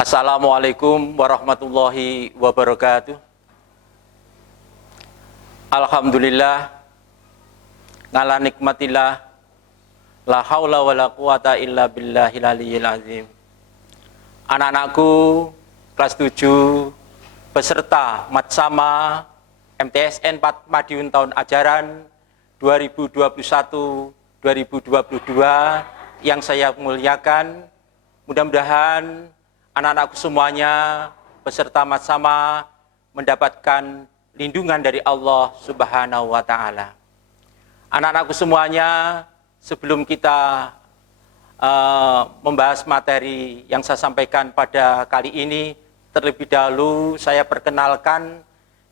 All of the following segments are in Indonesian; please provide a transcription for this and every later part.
Assalamualaikum warahmatullahi wabarakatuh. Alhamdulillah, ngala nikmatillah, la haula wa la quwata illa billahil aliyyil azim. Anak-anakku kelas 7 peserta Matsama MTSN 4 Madiun tahun ajaran 2021-2022 yang saya muliakan, mudah-mudahan anak-anakku semuanya peserta Matsama mendapatkan lindungan dari Allah Subhanahu wa Ta'ala. Anak-anakku semuanya, sebelum kita membahas materi yang saya sampaikan pada kali ini, terlebih dahulu saya perkenalkan,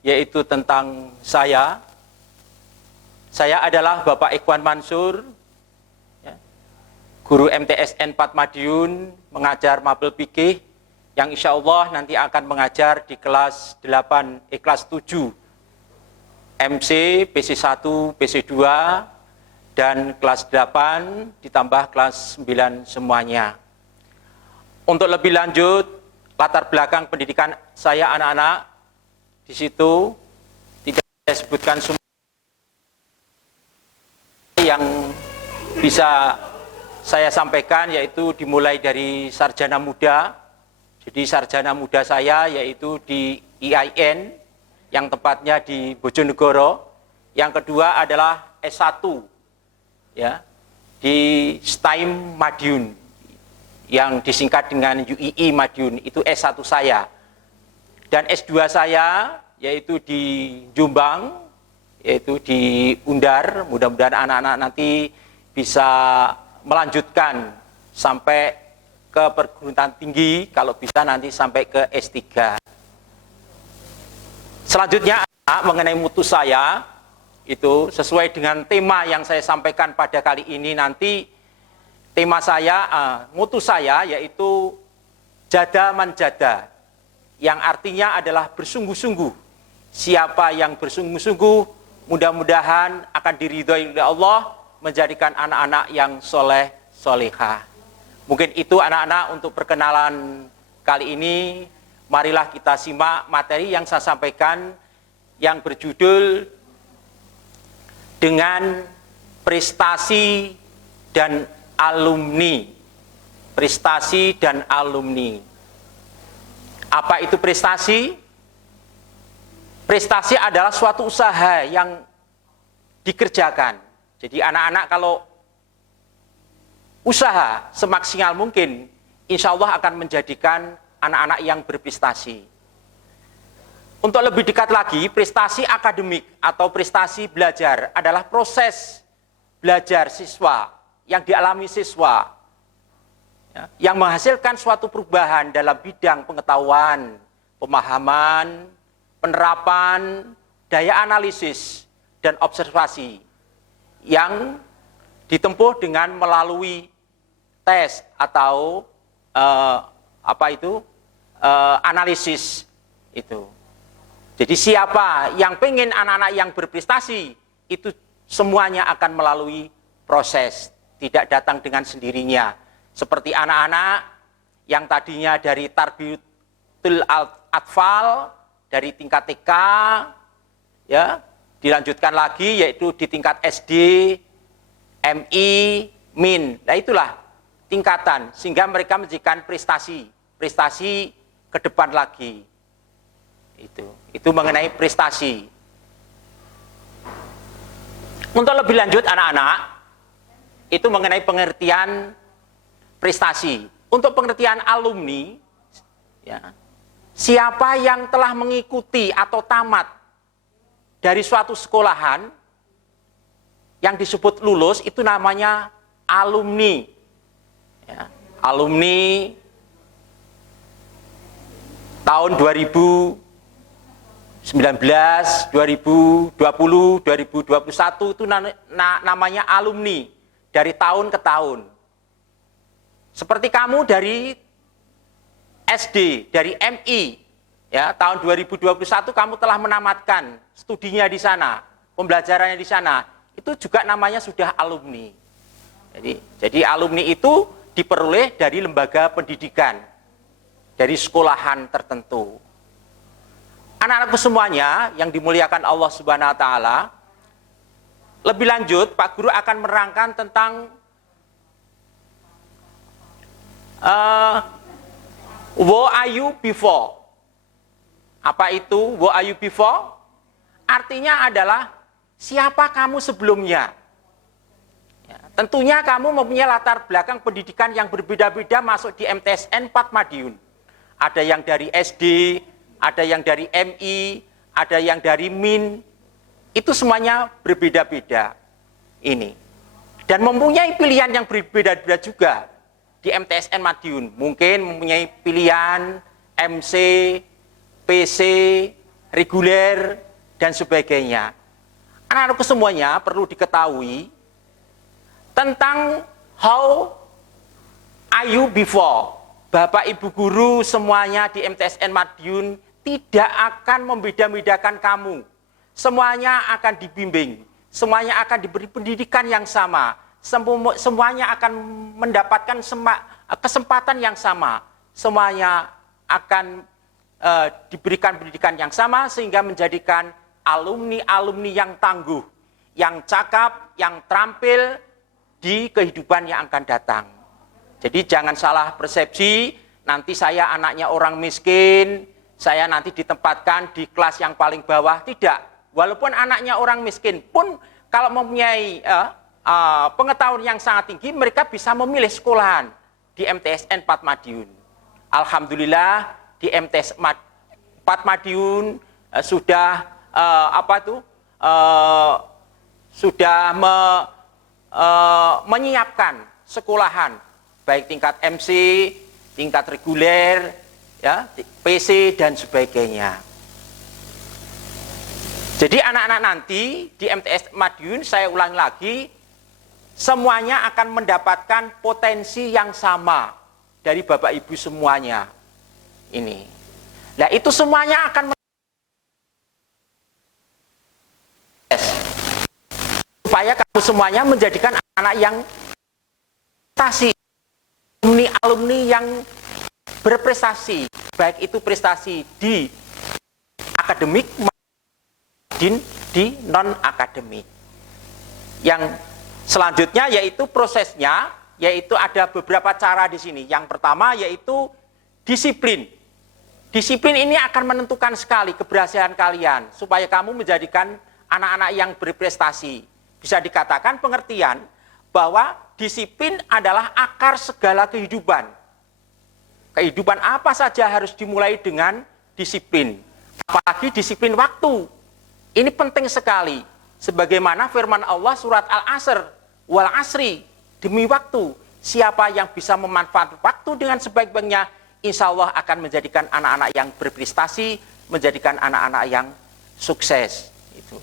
yaitu tentang saya. Saya adalah Bapak Ikhwan Mansur, guru MTSN 4 Madiun, mengajar mabel fikih, yang insya Allah nanti akan mengajar di kelas 8, kelas 7 MC, PC1, PC2, dan kelas 8 ditambah kelas 9 semuanya. Untuk lebih lanjut, latar belakang pendidikan saya anak-anak, di situ tidak saya sebutkan semua yang bisa saya sampaikan, yaitu dimulai dari sarjana muda. Jadi sarjana muda saya yaitu di IAIN, yang tepatnya di Bojonegoro. Yang kedua adalah S1 ya, di STAIM Madiun, yang disingkat dengan UII Madiun, itu S1 saya. Dan S2 saya yaitu di Jombang, yaitu di Undar. Mudah-mudahan anak-anak nanti bisa melanjutkan sampai ke perguruan tinggi, kalau bisa nanti sampai ke S3. Selanjutnya mengenai mutu saya, itu sesuai dengan tema yang saya sampaikan pada kali ini. Nanti tema saya, mutu saya yaitu jada manjada, yang artinya adalah bersungguh-sungguh. Siapa yang bersungguh-sungguh, mudah-mudahan akan diridhoi oleh Allah, menjadikan anak-anak yang soleh solehah. Mungkin itu anak-anak untuk perkenalan kali ini. Marilah kita simak materi yang saya sampaikan, yang berjudul dengan prestasi dan alumni. Prestasi dan alumni. Apa itu prestasi? Prestasi adalah suatu usaha yang dikerjakan. Jadi anak-anak kalau usaha semaksimal mungkin, insya Allah akan menjadikan anak-anak yang berprestasi. Untuk lebih dekat lagi, prestasi akademik atau prestasi belajar adalah proses belajar siswa yang dialami siswa, yang menghasilkan suatu perubahan dalam bidang pengetahuan, pemahaman, penerapan, daya analisis, dan observasi, yang ditempuh dengan melalui tes atau analisis itu. Jadi siapa yang pengen anak-anak yang berprestasi, itu semuanya akan melalui proses, tidak datang dengan sendirinya. Seperti anak-anak yang tadinya dari tarbiyatul atfal, dari tingkat TK, ya, dilanjutkan lagi yaitu di tingkat SD, MI, MIN. Nah itulah tingkatan, sehingga mereka menjadikan prestasi ke depan lagi. Itu mengenai prestasi. Untuk lebih lanjut anak-anak, itu mengenai pengertian prestasi. Untuk pengertian alumni, ya, siapa yang telah mengikuti atau tamat dari suatu sekolahan yang disebut lulus, itu namanya alumni. Ya, alumni tahun 2019, 2020, 2021 itu namanya alumni dari tahun ke tahun. Seperti kamu dari SD, dari MI, ya, tahun 2021 kamu telah menamatkan studinya di sana, pembelajarannya di sana, itu juga namanya sudah alumni. Jadi alumni itu diperoleh dari lembaga pendidikan. dari sekolahan tertentu. Anak-anakku semuanya yang dimuliakan Allah Subhanahu wa taala, lebih lanjut Pak Guru akan menerangkan tentang who are you before. Apa itu who are you before? Artinya adalah siapa kamu sebelumnya. Ya, tentunya kamu mempunyai latar belakang pendidikan yang berbeda-beda masuk di MTSN 4 Madiun. Ada yang dari SD, ada yang dari MI, ada yang dari MIN. Itu semuanya berbeda-beda ini. Dan mempunyai pilihan yang berbeda-beda juga di MTSN Madiun. Mungkin mempunyai pilihan MC, PC, reguler, dan sebagainya. Anak-anakku semuanya perlu diketahui tentang how are you before. Bapak Ibu guru semuanya di MTSN Madiun tidak akan membeda-bedakan kamu. Semuanya akan dibimbing, semuanya akan diberi pendidikan yang sama, semuanya akan mendapatkan kesempatan yang sama, semuanya akan diberikan pendidikan yang sama sehingga menjadikan alumni-alumni yang tangguh, yang cakap, yang terampil di kehidupan yang akan datang. Jadi jangan salah persepsi, nanti saya anaknya orang miskin, saya nanti ditempatkan di kelas yang paling bawah. Tidak, walaupun anaknya orang miskin pun kalau mempunyai pengetahuan yang sangat tinggi, mereka bisa memilih sekolahan di MTSN 4 Madiun. Alhamdulillah di MTS 4 Madiun sudah menyiapkan sekolahan baik tingkat MC, tingkat reguler, ya, PC dan sebagainya. Jadi anak-anak nanti di MTS Madiun, saya ulangi lagi, semuanya akan mendapatkan potensi yang sama dari Bapak Ibu semuanya. Ini. Nah, itu semuanya akan supaya kamu semuanya menjadikan anak yang prestasi, alumni yang berprestasi, baik itu prestasi di akademik maupun di non akademik. Yang selanjutnya yaitu prosesnya, yaitu ada beberapa cara di sini. Yang pertama yaitu disiplin. Disiplin ini akan menentukan sekali keberhasilan kalian supaya kamu menjadikan anak-anak yang berprestasi. Bisa dikatakan pengertian bahwa disiplin adalah akar segala kehidupan. Kehidupan apa saja harus dimulai dengan disiplin. Apalagi disiplin waktu. Ini penting sekali. Sebagaimana firman Allah surat Al-Asr, wal asri, demi waktu. Siapa yang bisa memanfaatkan waktu dengan sebaik-baiknya, insya Allah akan menjadikan anak-anak yang berprestasi, menjadikan anak-anak yang sukses. Itu.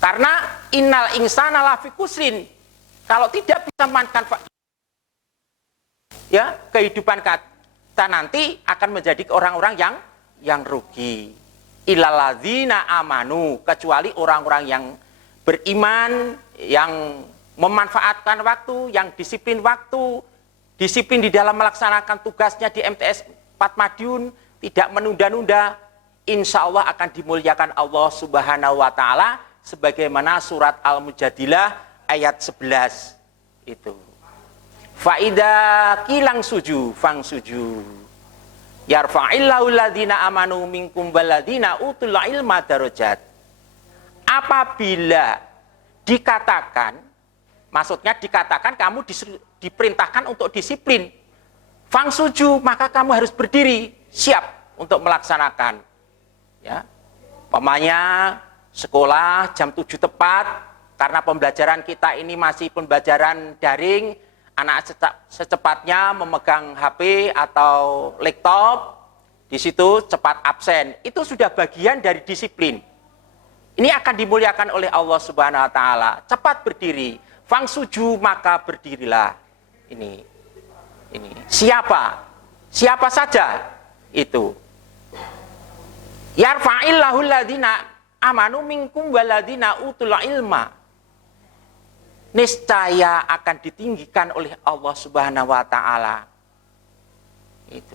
Karena innal insana lafi kusrin, kalau tidak bisa memanfaatkan ya kehidupan kita nanti akan menjadi orang-orang yang rugi. Illalladzina amanu, kecuali orang-orang yang beriman, yang memanfaatkan waktu, yang disiplin waktu, disiplin di dalam melaksanakan tugasnya di MTS 4 Madiun, tidak menunda-nunda, insya Allah akan dimuliakan Allah Subhanahu wa Ta'ala, sebagaimana surat Al-Mujadilah ayat 11 itu. Faida kilang suju, fang suju. Yarfa'illahu alladhina amanu minkum walladhina utul ilma darajat. Apabila dikatakan, maksudnya dikatakan kamu diperintahkan untuk disiplin, fang suju, maka kamu harus berdiri siap untuk melaksanakan. Ya, umpamanya sekolah jam 7 tepat, karena pembelajaran kita ini masih pembelajaran daring, anak secepatnya memegang HP atau laptop, di situ cepat absen. Itu sudah bagian dari disiplin. Ini akan dimuliakan oleh Allah Subhanahu wa Ta'ala. Cepat berdiri, fang suju, maka berdirilah. Ini siapa saja itu. Yarfa'illahu alladhina amanu minkum waladhina utul ilma. Niscaya akan ditinggikan oleh Allah Subhanahu wa Ta'ala. Itu.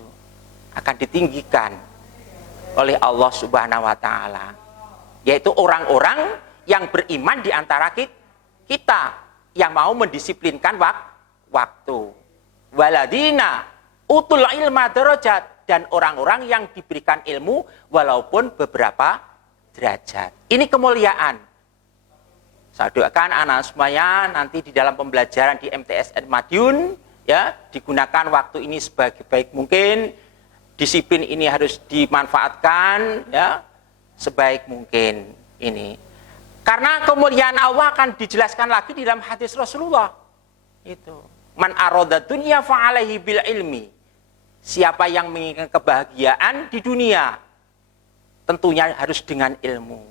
akan ditinggikan oleh Allah Subhanahu wa taala, yaitu orang-orang yang beriman di antara kita yang mau mendisiplinkan waktu. Waladina utul ilma darajat, dan orang-orang yang diberikan ilmu walaupun beberapa derajat. Ini kemuliaan. Saya doakan anak semuanya nanti di dalam pembelajaran di MTSN Madiun, ya, digunakan waktu ini sebaik mungkin. Disiplin ini harus dimanfaatkan, ya, sebaik mungkin ini. Karena kemuliaan Allah akan dijelaskan lagi di dalam hadis Rasulullah. Itu. Man arada dunya fa'alaihi bil ilmi. Siapa yang menginginkan kebahagiaan di dunia, tentunya harus dengan ilmu.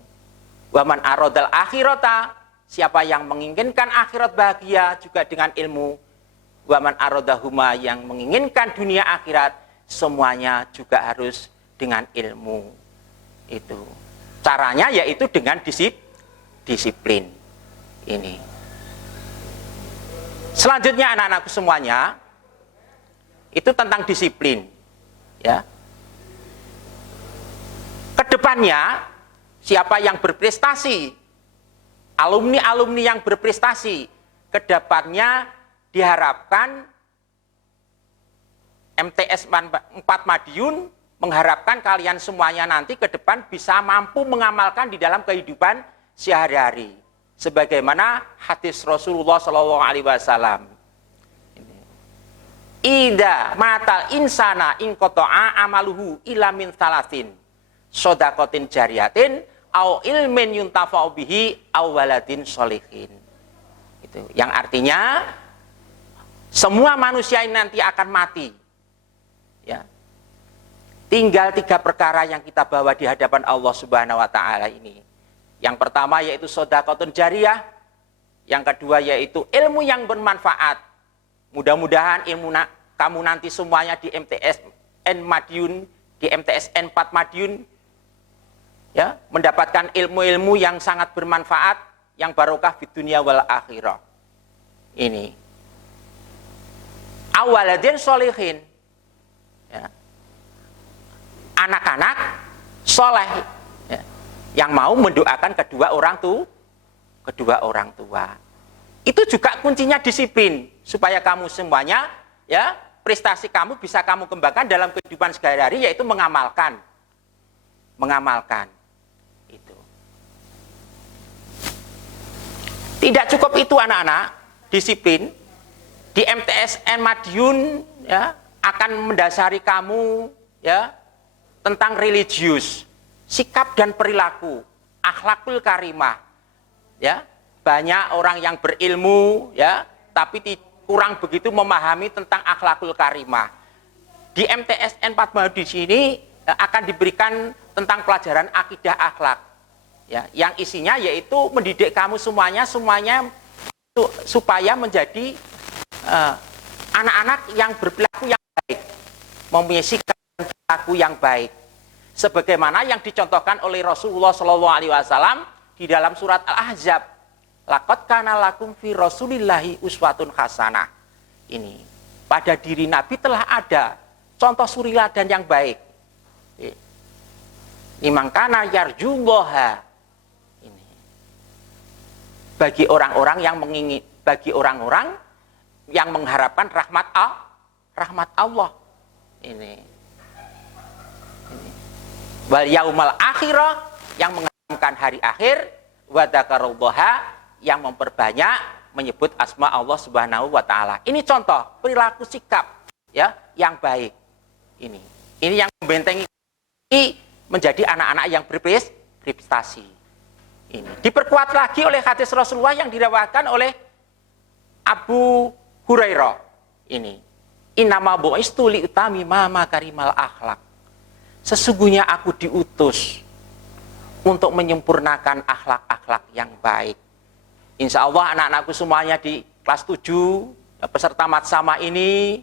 Wa man aradal akhirata, siapa yang menginginkan akhirat bahagia juga dengan ilmu. Wa man aradahuma, yang menginginkan dunia akhirat, semuanya juga harus dengan ilmu. Itu caranya, yaitu dengan disiplin ini. Selanjutnya anak-anakku semuanya, itu tentang disiplin, ya. Kedepannya siapa yang berprestasi, alumni-alumni yang berprestasi, kedepannya diharapkan MTS 4 Madiun mengharapkan kalian semuanya nanti ke depan bisa mampu mengamalkan di dalam kehidupan sehari-hari. Sebagaimana hadis Rasulullah SAW. Ida matal insana inqata'a amaluhu ila min salasin. Sodakotin jariyatin au ilmin yuntafa'u bihi au waladin sholihin. Itu yang artinya semua manusia ini nanti akan mati. Ya. Tinggal 3 perkara yang kita bawa di hadapan Allah Subhanahu wa taala ini. Yang pertama yaitu shadaqatun jariyah, yang kedua yaitu ilmu yang bermanfaat. Mudah-mudahan kamu nanti semuanya di MTSN Madiun, di MTSN 4 Madiun, ya, mendapatkan ilmu-ilmu yang sangat bermanfaat, yang barokah di dunia wal akhirah. Ini. Awaladin sholihin. Ya. Anak-anak soleh, ya, yang mau mendoakan kedua orang tua. Itu juga kuncinya disiplin, supaya kamu semuanya, ya, prestasi kamu bisa kamu kembangkan dalam kehidupan sehari-hari, yaitu mengamalkan. Itu. Tidak cukup itu anak-anak, disiplin di MTSN Madiun, ya, akan mendasari kamu, ya, tentang religius, sikap dan perilaku, akhlakul karimah. Ya, banyak orang yang berilmu, ya, tapi kurang begitu memahami tentang akhlakul karimah. Di MTSN 4 Madiun di sini akan diberikan tentang pelajaran akidah akhlak, ya, yang isinya yaitu mendidik kamu semuanya supaya menjadi anak-anak yang berperilaku yang baik, mempunyai sikap dan perilaku yang baik, sebagaimana yang dicontohkan oleh Rasulullah SAW di dalam surat Al-Ahzab. Laqad kana lakum fi Rasulillahi uswatun hasanah. Ini pada diri Nabi telah ada contoh suriladan yang baik. Liman kana yarjullaha. Ini bagi orang-orang yang mengharapkan rahmat Allah. Ini. Wal yaumal akhirah, yang mengharapkan hari akhir, wa dzakarallaha, yang memperbanyak menyebut asma Allah Subhanahu wa taala. Ini contoh perilaku sikap, ya, yang baik. Ini yang membentengi menjadi anak-anak yang berprestasi. Ini diperkuat lagi oleh hadis Rasulullah yang diriwayatkan oleh Abu Hurairah. Ini innama bu'istu li utami ma makarimal akhlak. Sesungguhnya aku diutus untuk menyempurnakan akhlak-akhlak yang baik. Insya Allah anak-anakku semuanya di kelas 7, peserta matsama ini,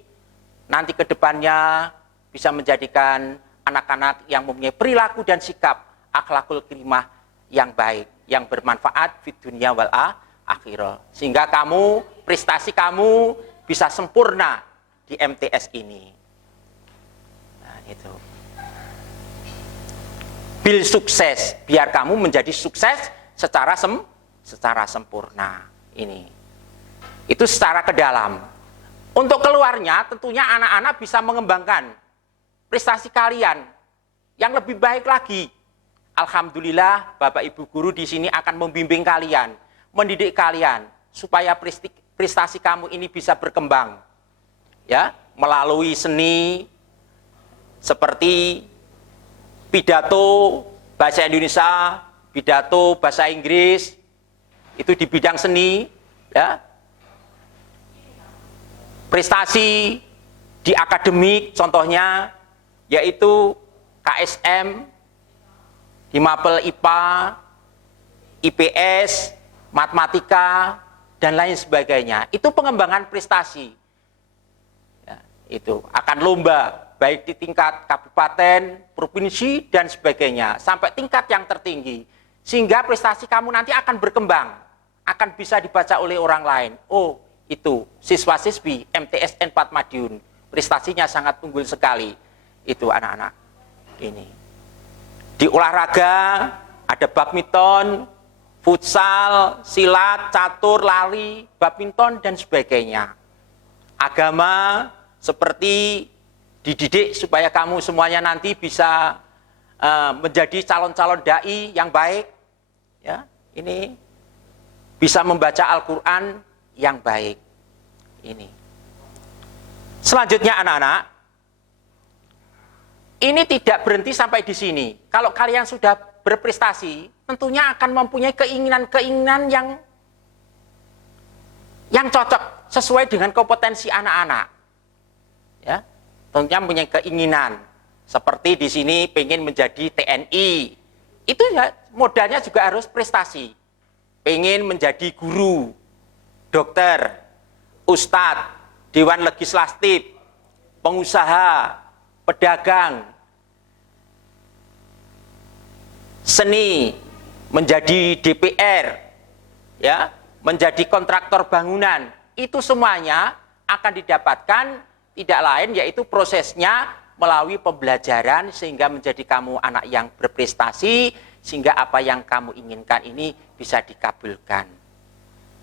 nanti ke depannya bisa menjadikan anak-anak yang mempunyai perilaku dan sikap akhlakul karimah yang baik, yang bermanfaat di dunia wal akhirah. Sehingga prestasi kamu bisa sempurna di MTS ini. Nah, itu. Bil sukses, biar kamu menjadi sukses secara sempurna. Ini. Itu secara ke dalam. Untuk keluarnya tentunya anak-anak bisa mengembangkan prestasi kalian yang lebih baik lagi. Alhamdulillah Bapak Ibu guru di sini akan membimbing kalian, mendidik kalian supaya prestasi kamu ini bisa berkembang. Ya, melalui seni seperti pidato bahasa Indonesia, pidato bahasa Inggris, itu di bidang seni, ya. Prestasi di akademik contohnya yaitu KSM, di Mapel IPA, IPS, matematika dan lain sebagainya. Itu pengembangan prestasi. Ya, itu akan lomba baik di tingkat kabupaten, provinsi, dan sebagainya, sampai tingkat yang tertinggi, sehingga prestasi kamu nanti akan berkembang, akan bisa dibaca oleh orang lain. Oh, itu siswa-siswi MTSN 4 Madiun, prestasinya sangat unggul sekali, itu anak-anak ini. Di olahraga, ada badminton, futsal, silat, catur, lari, badminton, dan sebagainya. Agama, seperti dididik supaya kamu semuanya nanti bisa menjadi calon-calon dai yang baik, ya. Ini bisa membaca Al-Quran yang baik. Ini. Selanjutnya anak-anak, ini tidak berhenti sampai di sini. Kalau kalian sudah berprestasi, tentunya akan mempunyai keinginan-keinginan yang cocok sesuai dengan kompetensi anak-anak. Ya. Tentunya mempunyai keinginan seperti di sini pengen menjadi TNI, itu ya modalnya juga harus prestasi. Pengen menjadi guru, dokter, ustadz, dewan legislatif, pengusaha, pedagang, seni, menjadi DPR, ya, menjadi kontraktor bangunan, itu semuanya akan didapatkan tidak lain yaitu prosesnya melalui pembelajaran sehingga menjadi kamu anak yang berprestasi sehingga apa yang kamu inginkan ini bisa dikabulkan.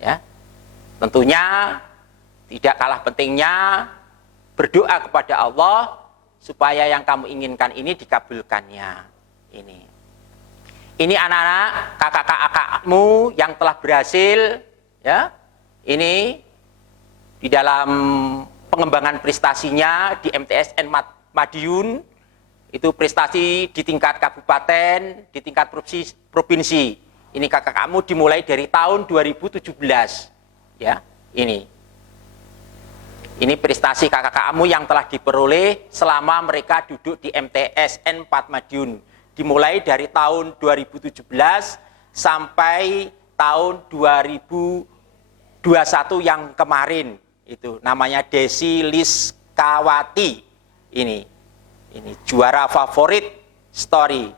Ya. Tentunya tidak kalah pentingnya berdoa kepada Allah supaya yang kamu inginkan ini dikabulkannya. Ini anak-anak, kakak-kakakmu yang telah berhasil, ya. Ini di dalam pengembangan prestasinya di MTSN Madiun, itu prestasi di tingkat kabupaten, di tingkat provinsi. Ini kakak kamu dimulai dari tahun 2017, ya. Ini prestasi kakak kamu yang telah diperoleh selama mereka duduk di MTSN 4 Madiun, dimulai dari tahun 2017 sampai tahun 2021 yang kemarin. Itu namanya Desi Liskawati. Ini juara favorit story.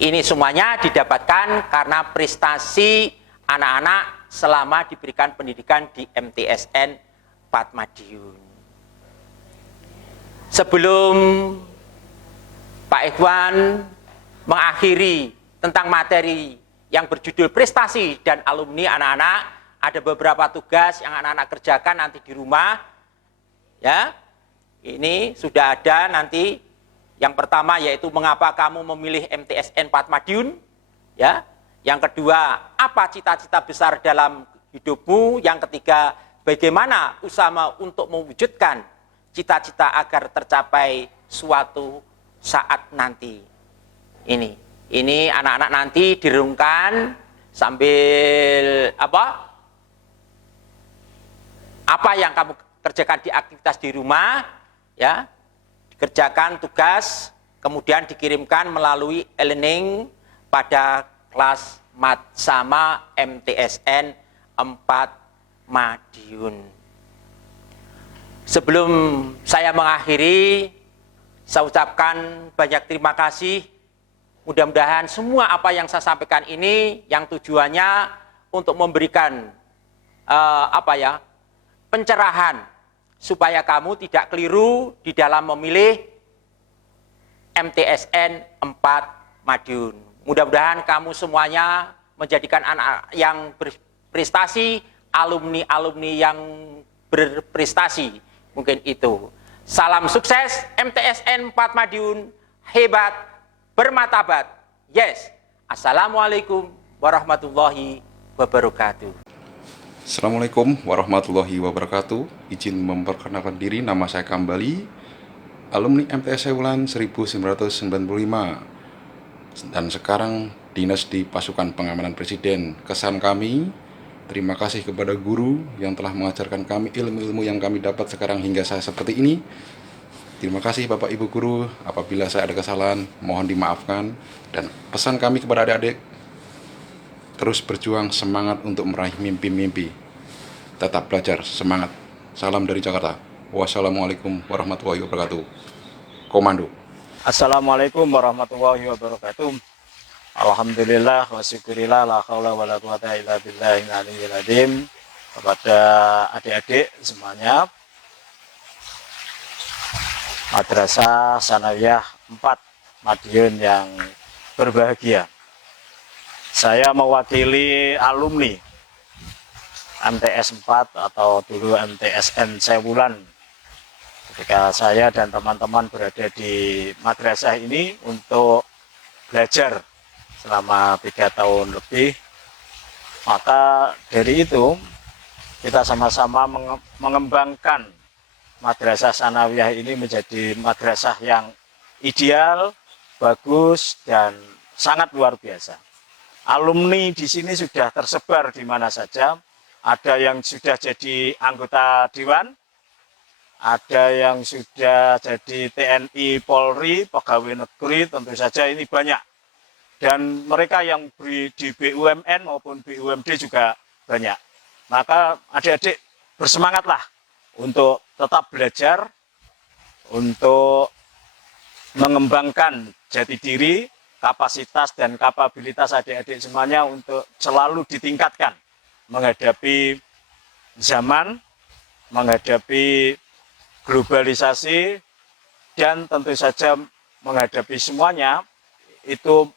Ini semuanya didapatkan karena prestasi anak-anak selama diberikan pendidikan di MTSN 4 Madiun. Sebelum Pak Ikhwan mengakhiri tentang materi yang berjudul prestasi dan alumni anak-anak, ada beberapa tugas yang anak-anak kerjakan nanti di rumah. Ya. Ini sudah ada nanti. Yang pertama yaitu mengapa kamu memilih MTSN 4 Madiun? Ya. Yang kedua, apa cita-cita besar dalam hidupmu? Yang ketiga, bagaimana usaha untuk mewujudkan cita-cita agar tercapai suatu saat nanti. Ini anak-anak nanti direnungkan sambil apa yang kamu kerjakan di aktivitas di rumah, ya, dikerjakan tugas, kemudian dikirimkan melalui e-learning pada kelas mat sama MTSN 4 Madiun. Sebelum saya mengakhiri, saya ucapkan banyak terima kasih. Mudah-mudahan semua apa yang saya sampaikan ini yang tujuannya untuk memberikan pencerahan supaya kamu tidak keliru di dalam memilih MTSN 4 Madiun. Mudah-mudahan kamu semuanya menjadikan anak yang berprestasi, alumni-alumni yang berprestasi. Mungkin itu. Salam sukses MTSN 4 Madiun, hebat, bermartabat. Yes. Assalamualaikum warahmatullahi wabarakatuh. Assalamualaikum warahmatullahi wabarakatuh. Izin memperkenalkan diri, nama saya Kambali, alumni MTS Sewulan 1995, dan sekarang dinas di Pasukan Pengamanan Presiden. Kesan kami, terima kasih kepada guru yang telah mengajarkan kami ilmu-ilmu yang kami dapat sekarang hingga saya seperti ini. Terima kasih Bapak Ibu Guru, apabila saya ada kesalahan mohon dimaafkan. Dan pesan kami kepada adik-adik, terus berjuang, semangat untuk meraih mimpi-mimpi. Tetap belajar, semangat. Salam dari Jakarta. Wassalamualaikum warahmatullahi wabarakatuh. Komando. Assalamualaikum warahmatullahi wabarakatuh. Alhamdulillah wa syukurillah, la haula wala quwata illa billahil aliyyil azim. Kepada adik-adik semuanya, Madrasah Sanawiyah 4 Madiun yang berbahagia. Saya mewakili alumni MTS 4 atau dulu MTSN Sewulan. Ketika saya dan teman-teman berada di madrasah ini untuk belajar selama 3 tahun lebih, maka dari itu kita sama-sama mengembangkan Madrasah Sanawiyah ini menjadi madrasah yang ideal, bagus, dan sangat luar biasa. Alumni di sini sudah tersebar di mana saja. Ada yang sudah jadi anggota dewan, ada yang sudah jadi TNI, Polri, pegawai negeri, tentu saja ini banyak. Dan mereka yang di BUMN maupun BUMD juga banyak. Maka adik-adik bersemangatlah untuk tetap belajar, untuk mengembangkan jati diri, kapasitas dan kapabilitas adik-adik semuanya untuk selalu ditingkatkan menghadapi zaman, menghadapi globalisasi, dan tentu saja menghadapi semuanya. Itu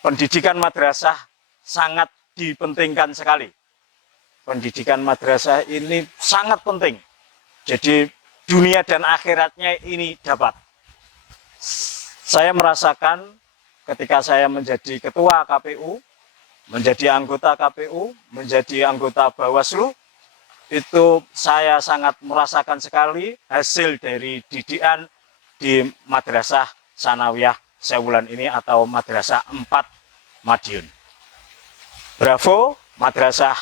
pendidikan madrasah sangat dipentingkan sekali. Pendidikan madrasah ini sangat penting. Jadi dunia dan akhiratnya ini dapat. Saya merasakan ketika saya menjadi ketua KPU, menjadi anggota KPU, menjadi anggota Bawaslu, itu saya sangat merasakan sekali hasil dari didikan di Madrasah Sanawiyah Sewulan ini atau Madrasah 4 Madiun. Bravo Madrasah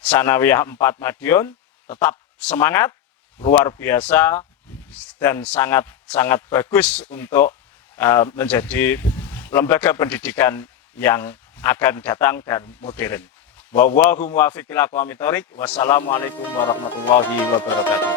Sanawiyah 4 Madiun, tetap semangat, luar biasa, dan sangat bagus untuk menjadi lembaga pendidikan yang akan datang dan modern. Wallahu muwaffiq ila aqwamit thoriq. Wassalamualaikum warahmatullahi wabarakatuh.